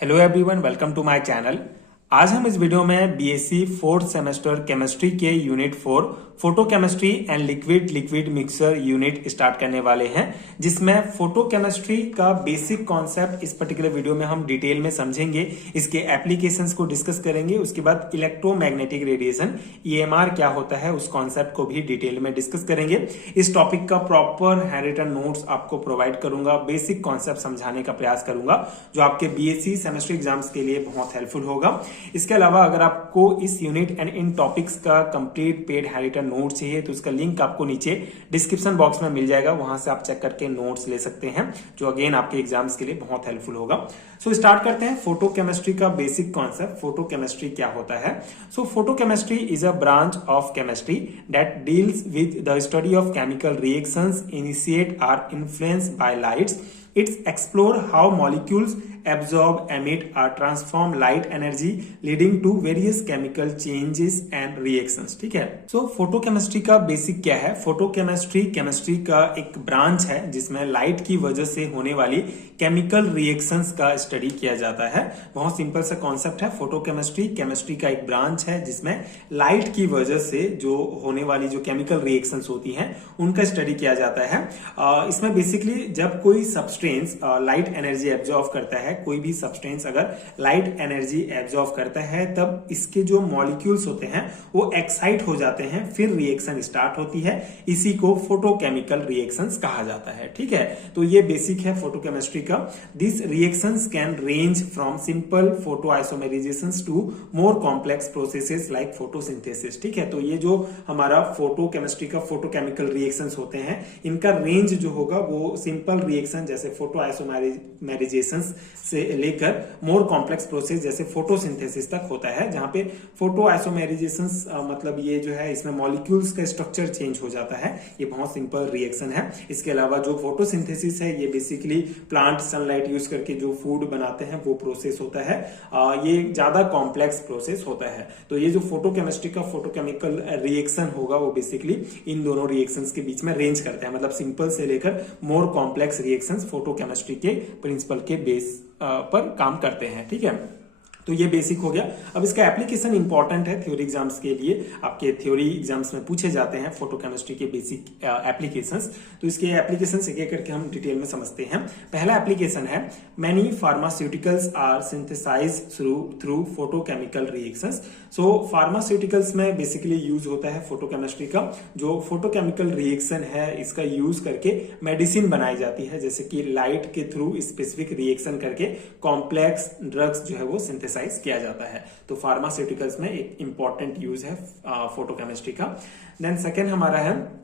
Hello everyone, welcome to my channel. आज हम इस वीडियो में बीएससी फोर्थ सेमेस्टर केमिस्ट्री के unit 4 photo chemistry and liquid liquid mixer unit start करने वाले हैं, जिसमें फोटो केमिस्ट्री का बेसिक कॉन्सेप्ट इस पर्टिकुलर वीडियो में हम डिटेल में समझेंगे। इसके एप्लीकेशंस को डिस्कस करेंगे। उसके बाद इलेक्ट्रोमैग्नेटिक रेडिएशन ईएमआर क्या होता है उस कॉन्सेप्ट को भी डिटेल में डिस्कस करेंगे। इस टॉपिक का प्रॉपर हैंड रिटन नोट्स आपको प्रोवाइड करूंगा, बेसिक कॉन्सेप्ट समझाने का प्रयास करूंगा, जो आपके बीएससी सेमेस्टर एग्जाम्स के लिए बहुत हेल्पफुल होगा। इसके अलावा अगर आपको इस यूनिट एंड इन टॉपिक्स का complete paid hand written note चाहिए तो उसका लिंक आपको नीचे डिस्क्रिप्शन बॉक्स में मिल जाएगा। वहां से आप चेक करके नोट्स ले सकते हैं, जो अगेन आपके एग्जाम्स के लिए बहुत हेल्पफुल होगा। सो स्टार्ट करते हैं फोटो केमिस्ट्री का बेसिक कॉन्सेप्ट। फोटो केमिस्ट्री क्या होता है? So photo chemistry is a branch of chemistry that deals with the study of chemical reactions initiate or influenced by lights. It's explore how molecules absorb, emit or transform light energy leading to various chemical changes and reactions. ठीक है। So photochemistry का basic क्या है? Photochemistry chemistry का एक branch है जिसमें light की वजह से होने वाली केमिकल रिएक्शंस का स्टडी किया जाता है। बहुत सिंपल सा कॉन्सेप्ट है। फोटोकेमिस्ट्री केमिस्ट्री का एक ब्रांच है जिसमें लाइट की वजह से जो होने वाली जो केमिकल रिएक्शंस होती हैं उनका स्टडी किया जाता है। इसमें बेसिकली जब कोई सब्सटेंस लाइट एनर्जी एब्जॉर्व करता है, कोई भी सब्सटेंस अगर लाइट एनर्जी एब्जॉर्व करता है, तब इसके जो मॉलिक्यूल्स होते हैं वो एक्साइट हो जाते हैं, फिर रिएक्शन स्टार्ट होती है। इसी को फोटोकेमिकल रिएक्शंस कहा जाता है। ठीक है, तो ये बेसिक है फोटोकेमिस्ट्री का। This reactions can range from simple photo isomerizations to more complex processes like photosynthesis. ठीक है, तो ये जो हमारा फोटोकेमिस्ट्री का फोटोकेमिकल रिएक्शंस होते हैं, इनका रेंज जो होगा वो सिंपल रिएक्शन जैसे फोटो आइसोमेराइजेशन से लेकर मोर कॉम्प्लेक्स प्रोसेस जैसे फोटोसिंथेसिस तक होता है। जहां पे फोटो आइसोमेराइजेशन मतलब ये जो है इसमें मॉलिक्यूल्स का स्ट्रक्चर चेंज हो जाता है। ये बहुत सिंपल रिएक्शन है। इसके अलावा जो फोटोसिंथेसिस है ये बेसिकली प्लांट सनलाइट यूज करके जो फूड बनाते हैं वो प्रोसेस होता है। ये ज्यादा कॉम्प्लेक्स प्रोसेस होता है। तो ये जो फोटोकेमिस्ट्री का फोटोकेमिकल रिएक्शन होगा वो बेसिकली इन दोनों रिएक्शंस के बीच में रेंज करता है, मतलब सिंपल से लेकर मोर कॉम्प्लेक्स रिएक्शंस फोटोकेमिस्ट्री के प्रिंसिपल के बेस पर काम करते हैं। ठीक है, तो ये बेसिक हो गया। अब इसका एप्लीकेशन इंपॉर्टेंट है थ्योरी एग्जाम्स के लिए। आपके थ्योरी एग्जाम्स में पूछे जाते हैं फोटोकेमिस्ट्री के बेसिक एप्लीकेशंस। तो इसके एप्लीकेशंस एक-एक करके हम डिटेल में समझते हैं। पहला एप्लीकेशन है many pharmaceuticals are synthesized through photochemical reactions. So pharmaceuticals में बेसिकली यूज होता है फोटोकेमिस्ट्री का जो फोटोकेमिकल रिएक्शन है, इसका यूज करके मेडिसिन बनाई जाती है, जैसे कि लाइट के थ्रू स्पेसिफिक रिएक्शन करके कॉम्प्लेक्स ड्रग्स जो है वो सिंथेसाइज किया जाता है। तो फार्मास्यूटिकल्स में एक इंपॉर्टेंट यूज है फोटोकेमिस्ट्री का। देन सेकेंड हमारा है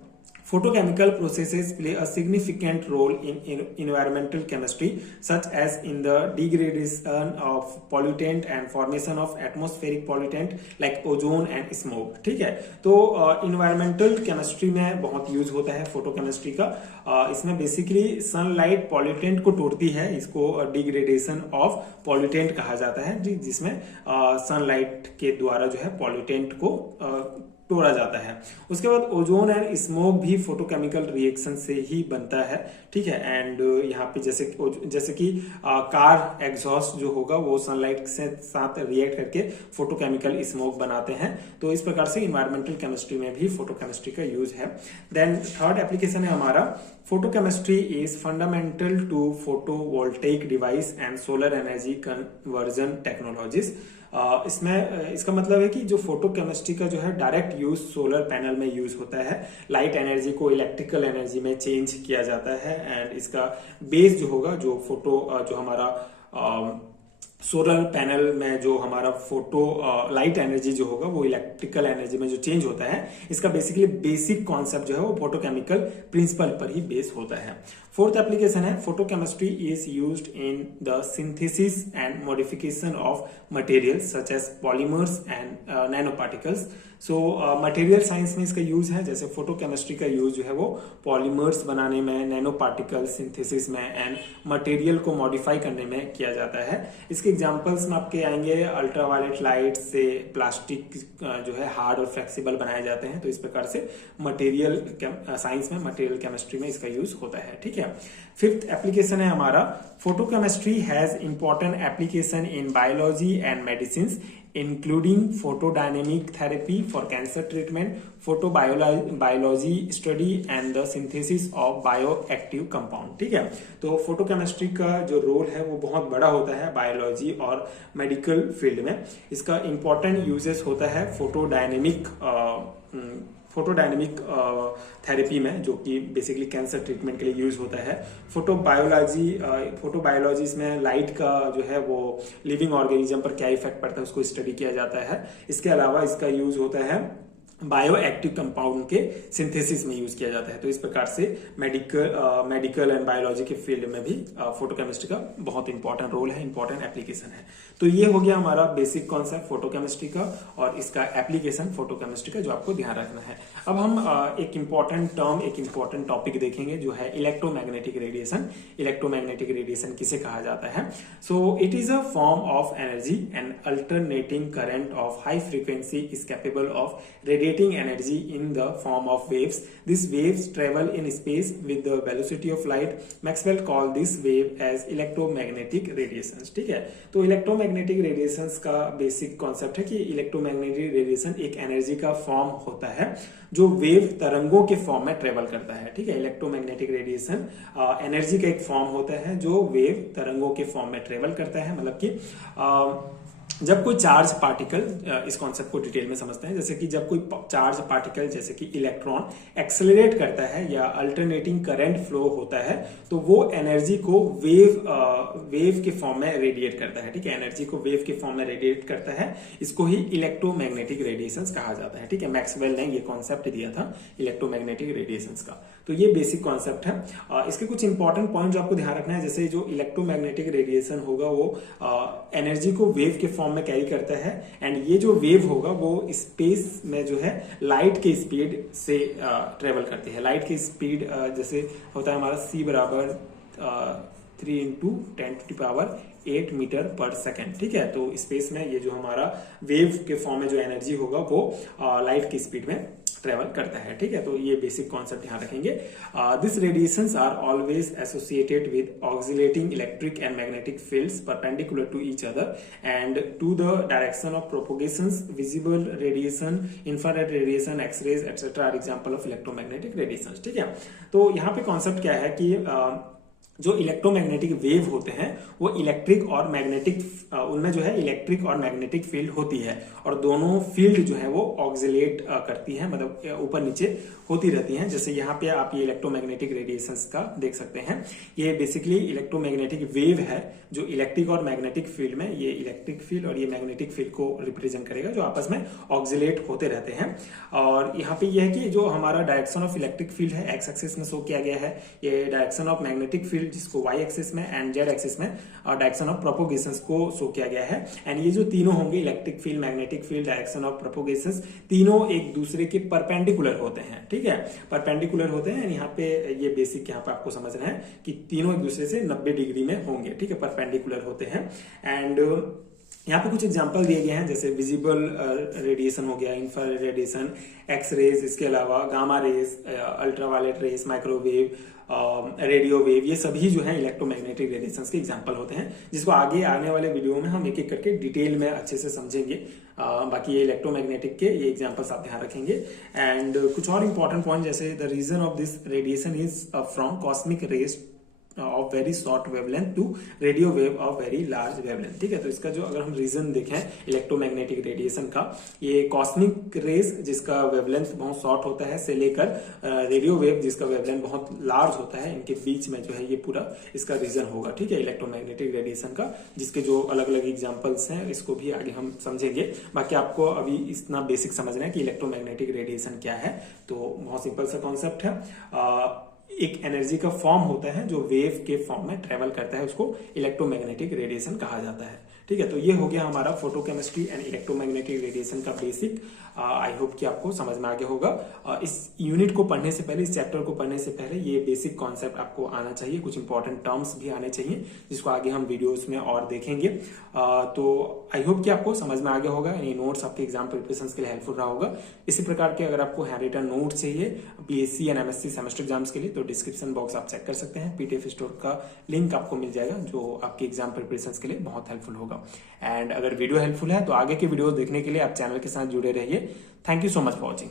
photochemical processes play a significant role in environmental chemistry, such as in the degradation of pollutant and formation of atmospheric pollutant like ozone and smoke. ठीक है, तो environmental chemistry में बहुत use होता है फोटोकेमिस्ट्री का। इसमें बेसिकली सनलाइट पॉल्यूटेंट को तोड़ती है, इसको डिग्रेडेशन ऑफ पॉल्यूटेंट कहा जाता है, जिसमें सनलाइट के द्वारा जो है पॉल्यूटेंट को तोड़ा जाता है। उसके बाद ओजोन एंड स्मोक भी फोटोकेमिकल रिएक्शन से ही बनता है। ठीक है, एंड यहाँ पे जैसे कि कार एग्जॉस्ट जो होगा वो सनलाइट से साथ रिएक्ट करके फोटोकेमिकल स्मोक बनाते हैं। तो इस प्रकार से इन्वायरमेंटल केमिस्ट्री में भी फोटोकेमिस्ट्री का यूज है। देन थर्ड एप्लीकेशन है हमारा photochemistry is fundamental to photovoltaic device and solar energy conversion technologies. इसमें इसका मतलब है कि जो फोटोकेमिस्ट्री का जो है डायरेक्ट यूज सोलर पैनल में यूज होता है। लाइट एनर्जी को इलेक्ट्रिकल एनर्जी में चेंज किया जाता है, एंड इसका बेस जो होगा जो हमारा सोलर पैनल में जो हमारा फोटो लाइट एनर्जी जो होगा वो इलेक्ट्रिकल एनर्जी में जो चेंज होता है, इसका बेसिकली बेसिक कॉन्सेप्ट जो है वो फोटोकेमिकल प्रिंसिपल पर ही बेस होता है। फोर्थ एप्लीकेशन है photochemistry is used in the synthesis and modification of materials such as polymers and nano particles. So material science में इसका यूज है, जैसे फोटोकेमिस्ट्री का यूज जो है वो पॉलीमर्स बनाने में, नैनो पार्टिकल सिंथेसिस में एंड मटेरियल को मॉडिफाई करने में किया जाता है। इसके एग्जांपल्स में आपके आएंगे अल्ट्रावायलेट लाइट से प्लास्टिक जो है हार्ड और फ्लेक्सिबल बनाए जाते हैं। तो इस प्रकार से मटेरियल साइंस में, मटेरियल केमिस्ट्री में इसका यूज होता है। ठीक है, है। फिफ्थ एप्लीकेशन है हमारा photochemistry has important application in biology and medicine including photodynamic therapy for cancer treatment, photobiology study and the synthesis of bioactive compound. ठीक है, तो फोटोकेमिस्ट्री का जो रोल है वो बहुत बड़ा होता है बायोलॉजी और मेडिकल फील्ड में। इसका इंपॉर्टेंट यूजेस होता है फोटोडायनेमिक थेरेपी में, जो कि बेसिकली कैंसर ट्रीटमेंट के लिए यूज होता है। फोटोबायोलॉजी इसमें लाइट का जो है वो लिविंग ऑर्गेनिज्म पर क्या इफेक्ट पड़ता है उसको स्टडी किया जाता है। इसके अलावा इसका यूज होता है बायो एक्टिव कंपाउंड के सिंथेसिस में यूज किया जाता है। तो इस प्रकार से मेडिकल एंड बायोलॉजी के फील्ड में भी फोटोकेमिस्ट्री का बहुत इंपॉर्टेंट रोल है, इंपॉर्टेंट एप्लीकेशन है। तो ये हो गया हमारा बेसिक कॉन्सेप्ट फोटोकेमिस्ट्री का और इसका एप्लीकेशन फोटोकेमिस्ट्री का जो आपको ध्यान रखना है। अब हम एक इंपॉर्टेंट टॉपिक देखेंगे जो है इलेक्ट्रोमैग्नेटिक रेडिएशन। इलेक्ट्रोमैग्नेटिक रेडिएशन किसे कहा जाता है? So it is a form of energy and alternating current of high frequency is capable of radiating energy in the form of waves. These waves travel in space with the velocity of light. Maxwell called this wave as electromagnetic radiations. ठीक है, तो electromagnetic radiations का basic concept है कि electromagnetic radiation एक energy का form होता है जो वेव तरंगों के फॉर्म में ट्रेवल करता है। ठीक है, इलेक्ट्रोमैग्नेटिक रेडिएशन एनर्जी का एक फॉर्म होता है जो वेव तरंगों के फॉर्म में ट्रेवल करता है। मतलब कि जब कोई चार्ज पार्टिकल, इस कॉन्सेप्ट को डिटेल में समझते हैं, जैसे कि जब कोई चार्ज पार्टिकल जैसे कि इलेक्ट्रॉन एक्सेलरेट करता है या अल्टरनेटिंग करंट फ्लो होता है तो वो एनर्जी को वेव के फॉर्म में रेडिएट करता है। ठीक है, एनर्जी को वेव के फॉर्म में रेडिएट करता है, इसको ही इलेक्ट्रोमैग्नेटिक रेडिएशंस कहा जाता है। ठीक है, मैक्सवेल ने ये कॉन्सेप्ट दिया था इलेक्ट्रोमैग्नेटिक रेडिएशंस का। तो ये बेसिक कॉन्सेप्ट है। इसके कुछ इंपॉर्टेंट पॉइंट जो आपको ध्यान रखना है, जैसे जो इलेक्ट्रोमैग्नेटिक रेडिएशन होगा वो एनर्जी को वेव के फॉर्म में कैरी करता है एंड ये जो वेव होगा वो स्पेस में जो है लाइट के स्पीड से ट्रेवल करती है। लाइट की स्पीड जैसे होता है हमारा c बराबर 3 × 10⁸ मीटर पर सेकेंड। ठीक है, तो स्पेस में ये जो हमारा वेव के फॉर्म में जो एनर्जी होगा वो लाइट की स्पीड में ट्रेवल करता है। ठीक है, तो ये बेसिक कॉन्सेप्ट ध्यान रखेंगे। This radiations are always associated with oscillating electric and magnetic fields perpendicular to each other and to the direction of propagations. Visible radiation, infrared radiation, X-rays etcetera are example of electromagnetic radiations. ठीक है, तो यहाँ पे concept क्या है कि जो electromagnetic wave होते हैं वो इलेक्ट्रिक और मैग्नेटिक, उनमें जो है इलेक्ट्रिक और मैग्नेटिक फील्ड होती है और दोनों फील्ड जो है वो ऑक्सिलेट करती है, मतलब ऊपर नीचे होती रहती हैं। जैसे यहाँ पे आप ये इलेक्ट्रोमैग्नेटिक रेडिएशंस का देख सकते हैं। ये बेसिकली इलेक्ट्रोमैग्नेटिक वेव है जो इलेक्ट्रिक और मैग्नेटिक फील्ड में, ये इलेक्ट्रिक फील्ड और ये मैग्नेटिक फील्ड को रिप्रेजेंट करेगा जो आपस में ऑक्सिलेट होते रहते हैं। और यहाँ पे ये है कि जो हमारा डायरेक्शन ऑफ इलेक्ट्रिक फील्ड है एक्स एक्सिस में शो किया गया है, ये डायरेक्शन ऑफ मैग्नेटिक फील्ड जिसको वाई एक्सिस में एंड जेड एक्सिस में डायरेक्शन ऑफ प्रोपोगेशंस को शो किया गया है। एंड ये जो तीनों होंगे electric field, magnetic field, direction of propagations, तीनों एक दूसरे के परपेंडिकुलर होते हैं। ठीक है, परपेंडिकुलर होते हैं। यहाँ पे ये बेसिक यहाँ पे आपको समझना है कि तीनों एक दूसरे से 90 डिग्री में होंगे। ठीक है, परपेंडिकुलर होते हैं। एंड यहाँ पे कुछ एग्जांपल दिए गए हैं, जैसे विजिबल रेडिएशन हो गया, इंफ्रारेड रेडिएशन, एक्स रेज, इसके अलावा gamma rays, ultraviolet rays, microwave, radio wave, ये सभी जो है इलेक्ट्रोमैग्नेटिक रेडिएशंस के एग्जांपल होते हैं, जिसको आगे आने वाले वीडियो में हम एक एक करके डिटेल में अच्छे से समझेंगे। बाकी ये इलेक्ट्रोमैग्नेटिक के ये एग्जांपल्स आप ध्यान रखेंगे। एंड कुछ और इंपॉर्टेंट पॉइंट, जैसे the region of this radiation is from cosmic rays of very short wavelength to radio wave of very large wavelength. ठीक है, तो इसका जो अगर हम रीजन देखें इलेक्ट्रोमैग्नेटिक रेडिएशन का, ये कॉस्मिक रेज जिसका वेवलेंथ बहुत शॉर्ट होता है से लेकर रेडियो वेव जिसका वेवलेंथ बहुत लार्ज होता है, इनके बीच में जो है ये पूरा इसका रीजन होगा। ठीक है, इलेक्ट्रोमैग्नेटिक रेडिएशन का, जिसके जो अलग अलग एग्जांपल्स हैं इसको भी आगे हम समझेंगे। बाकी आपको अभी इतना बेसिक समझना है कि इलेक्ट्रोमैग्नेटिक रेडिएशन क्या है। तो बहुत सिंपल सा कॉन्सेप्ट है, एक एनर्जी का फॉर्म होता है जो वेव के फॉर्म में ट्रेवल करता है, उसको इलेक्ट्रोमैग्नेटिक रेडिएशन कहा जाता है। ठीक है, तो ये हो गया हमारा photo chemistry and electromagnetic radiation का बेसिक। आई होप कि आपको समझ में आ गया होगा। इस यूनिट को पढ़ने से पहले, इस चैप्टर को पढ़ने से पहले ये बेसिक कॉन्सेप्ट आपको आना चाहिए, कुछ इंपॉर्टेंट टर्म्स भी आने चाहिए जिसको आगे हम वीडियोस में और देखेंगे। तो आई होप कि आपको समझ में आ गया होगा। ये नोट्स आपके एग्जाम प्रिपरेशन के लिए हेल्पफुल रहा होगा। इसी प्रकार के अगर आपको हैंड रिटन नोट चाहिए BSc and MSc semester exams के लिए तो डिस्क्रिप्शन बॉक्स आप चेक कर सकते हैं। पीडीएफ स्टोर का लिंक आपको मिल जाएगा जो आपके एग्जाम प्रिपरेशन के लिए बहुत हेल्पफुल होगा। एंड अगर वीडियो हेल्पफुल है तो आगे के वीडियो देखने के लिए आप चैनल के साथ जुड़े रहिए। Thank you so much for watching.